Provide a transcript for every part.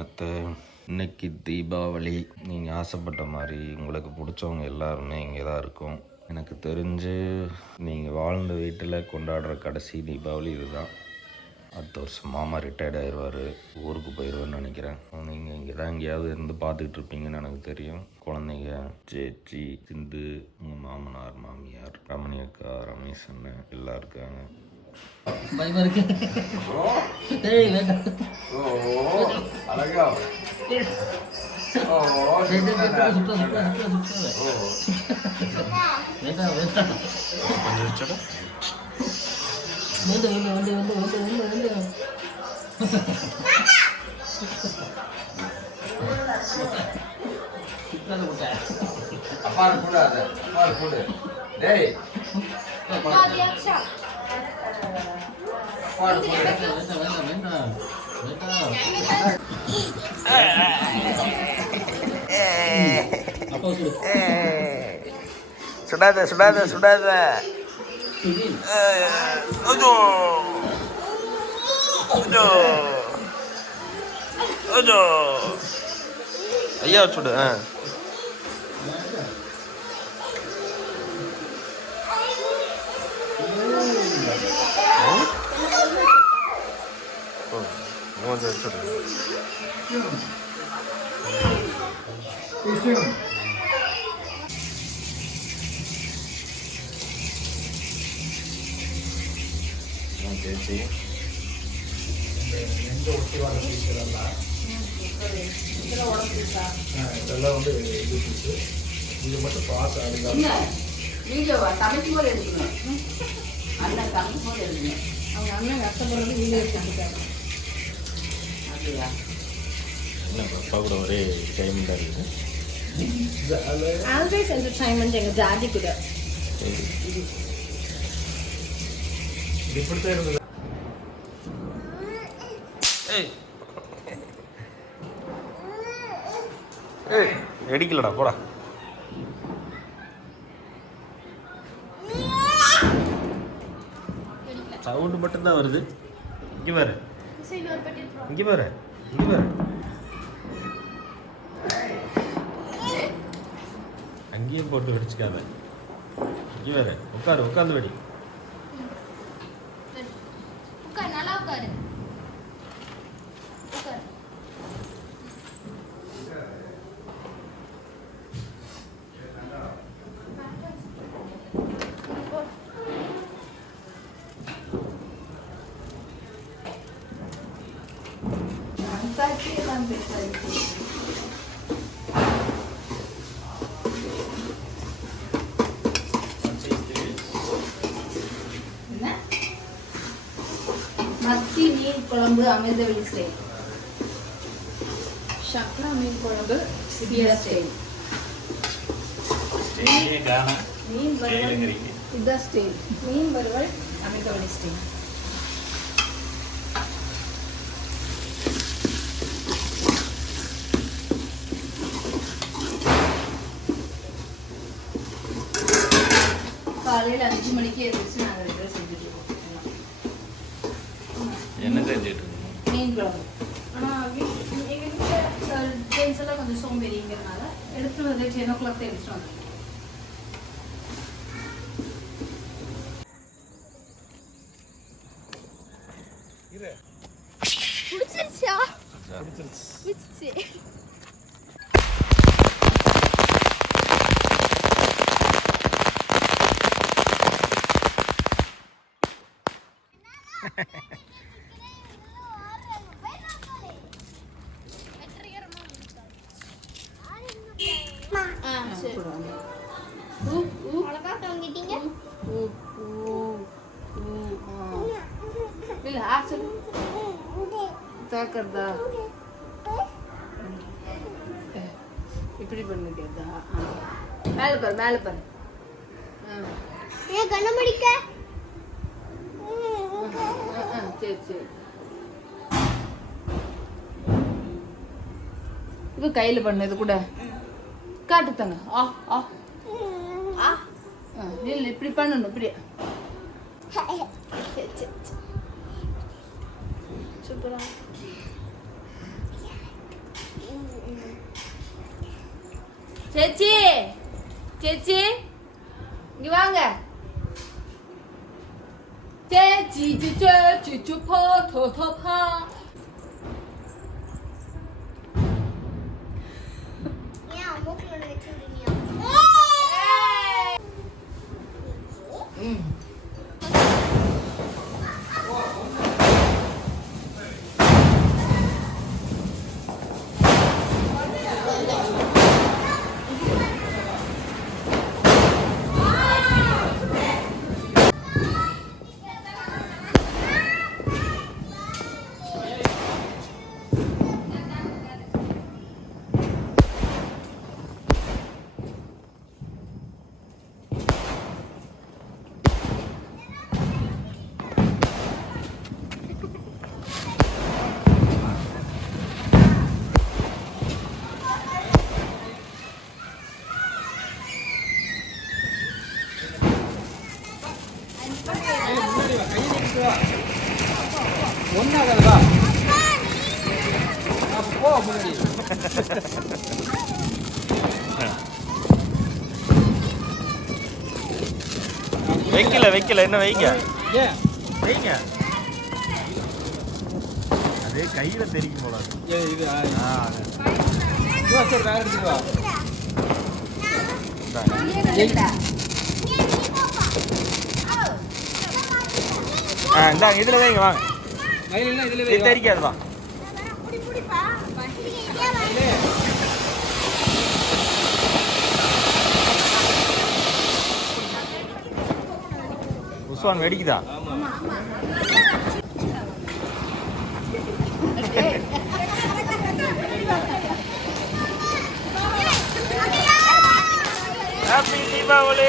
மற்ற இன்னைக்கு தீபாவளி நீங்கள் ஆசைப்பட்ட மாதிரி உங்களுக்கு பிடிச்சவங்க எல்லாருமே இங்கே தான் இருக்கும். எனக்கு தெரிஞ்சு நீங்கள் வாழ்ந்த வீட்டில் கொண்டாடுற கடைசி தீபாவளி இதுதான். அடுத்த வருஷம் மாமா ரிட்டையர்ட் ஆயிடுவார் ஊருக்கு போயிடுவேன்னு நினைக்கிறேன். நீங்கள் இங்கே தான் எங்கேயாவது இருந்து பார்த்துக்கிட்டு இருப்பீங்கன்னு எனக்கு தெரியும். குழந்தைங்க சேச்சி சிந்து உங்கள் மாமனார் மாமியார் ரமணி அக்கா ரமேஷ் அண்ணன் எல்லாம் இருக்காங்க. பயமா இருக்கு. ஏய் வேண்டாம். அழகா ஓ டேய், டேய், டேய், சுத்தம், சுத்தம், சுத்தம், சுத்தம். வேண்டாம் வேண்டாம் கொஞ்சம் வச்சோட வந்து வந்து வந்து வந்து வந்து வந்து வந்து சுத்தாத முட்டை அப்பாரு கூட அது அப்பாரு கூட. டேய். அப்பா சுடாத சுடாத சுடாத. சுடு அஜோ. அஜோ. அஜோ. ஐயா சுடு ஆ கொஞ்சம் சுடு ചേച്ചി வீடியோவா சமைக்கும் போது எடுக்கணும் அண்ணன் சமைக்கும் போது எடுக்கணும் அவங்க அண்ணன் கஷ்டப்படுறது வீடியோ எடுத்துட்டாங்க அப்படியா அப்பா கூட ஒரே டைம் தான் இருக்குது ஆல்வேஸ் என்டர்டைன்மெண்ட் எங்கள் ஜாதி கூட. ஏய். ஏய் வெடிக்கலடா போடா. சவுண்டு மட்டும்தான் வருது. இங்கே பாரு. இங்கே பாரு. இங்கே பாரு. அங்கேயே போட்டு வெடிச்சுக்காத. இங்கே பாரு உட்காரு உட்காந்து வெடி. உட்கார் நல்லா மத்தி மீன் குழம்பு அமிர்தவெளி ஸ்டைல் சக்ரா மீன் குழம்பு சிபியா ஸ்டைல் மீன் வறுவல் இதுதான் ஸ்டைல் மீன் வறுவல் அமிர்தவழி ஸ்டைல் காலையில் அஞ்சு மணிக்கு எழுந்திரிச்சு நாங்கள் வீட்டில் எல்லாம் கொஞ்சம் சோம்பேறிங்கிறனால எடுத்துட்டு வந்து டென் ஓ கிளாக் தான் எடுத்துட்டு வந்தேன் பிடிச்சிருச்சா பிடிச்சிருச்சு ஆ சரி அழகா தங்கிட்டீங்க ஆ சொல்லு திறக்கிறதா இப்படி பண்ணிக்கிறதா மேலே பாரு மேலே பாரு ஏன் கண்ண முடிக்க சரி சரி இது கையில் பண்ணு இது கூட காட்டு தங்க ஆ ஆ ஆ இல்லை இப்படி பண்ணணும் இப்படி சரி சரி 姐姐，姐姐，你玩个？姐姐姐姐姐姐跑，偷偷跑。வைக்கல வைக்கல என்ன வைங்க வைங்க அதே கையில தெரிக்கும் போல. ஆ, அது. இந்தா. ஆ இந்தாங்க இதுல வைங்க. வாங்க இது உஸ்வான் வெடிக்குதா? ஹாப்பி தீபாவளி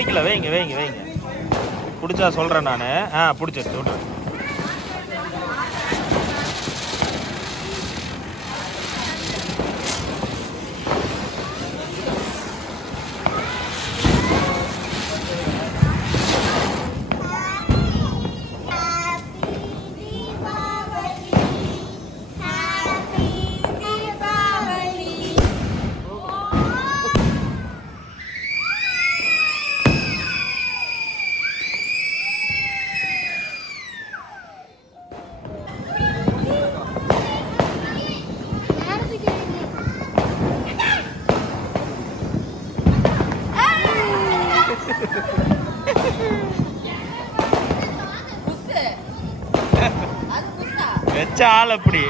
பிடிக்கல வைங்க வைங்க வைங்க. பிடிச்சா சொல்கிறேன் நான். ஆ பிடிச்சிருச்சு விட்றேன் வச்ச ஆள் அப்படி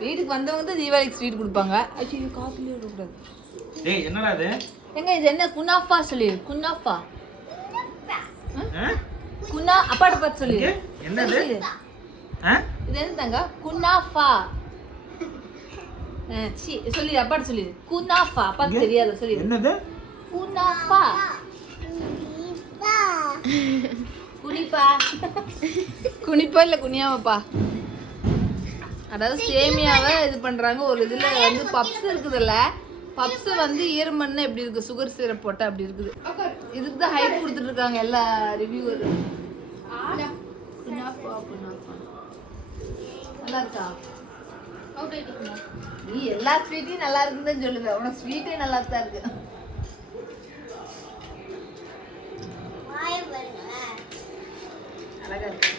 வீட்டுக்கு வந்தவங்க தான் தீபாவளிக்கு ஸ்வீட் கொடுப்பாங்க. ஐயோ காத்துலயே விடக்கூடாது ஏய் என்னடா இது? எங்க இது என்ன? குனாஃபா சொல்லி குனாஃபா? குனா அப்பாட்ட பார்த்து சொல்லு. என்னது? இது என்ன தங்க? குனாஃபா ஆ, சி சொல்லி அப்பாட்ட சொல்லி. குனாஃபா அப்பாக்கு தெரியாது? சொல்லி. என்னது? குனாஃபா குனிப்பா. குனிப்பா இல்ல குனியாவப்பா அதாவது சேமியாவை இது பண்றாங்க. ஒரு இதுல வந்து பப்ஸ் இருக்குதுல்ல? பப்ஸ் வந்து ஈரமண்ணா எப்படி இருக்கு? சுகர் சீரப் போட்டா அப்படி இருக்குது? இதுக்கு தான் ஹைப் கொடுத்துட்டு இருக்காங்க எல்லா ரிவ்யூவர் நல்லா இருக்கா? நீ எல்லா ஸ்வீட்டையும் நல்லா இருக்குன்னு சொல்லுவேன் உனக்கு ஸ்வீட்டே நல்லா தான் இருக்கு அழகா இருக்கு.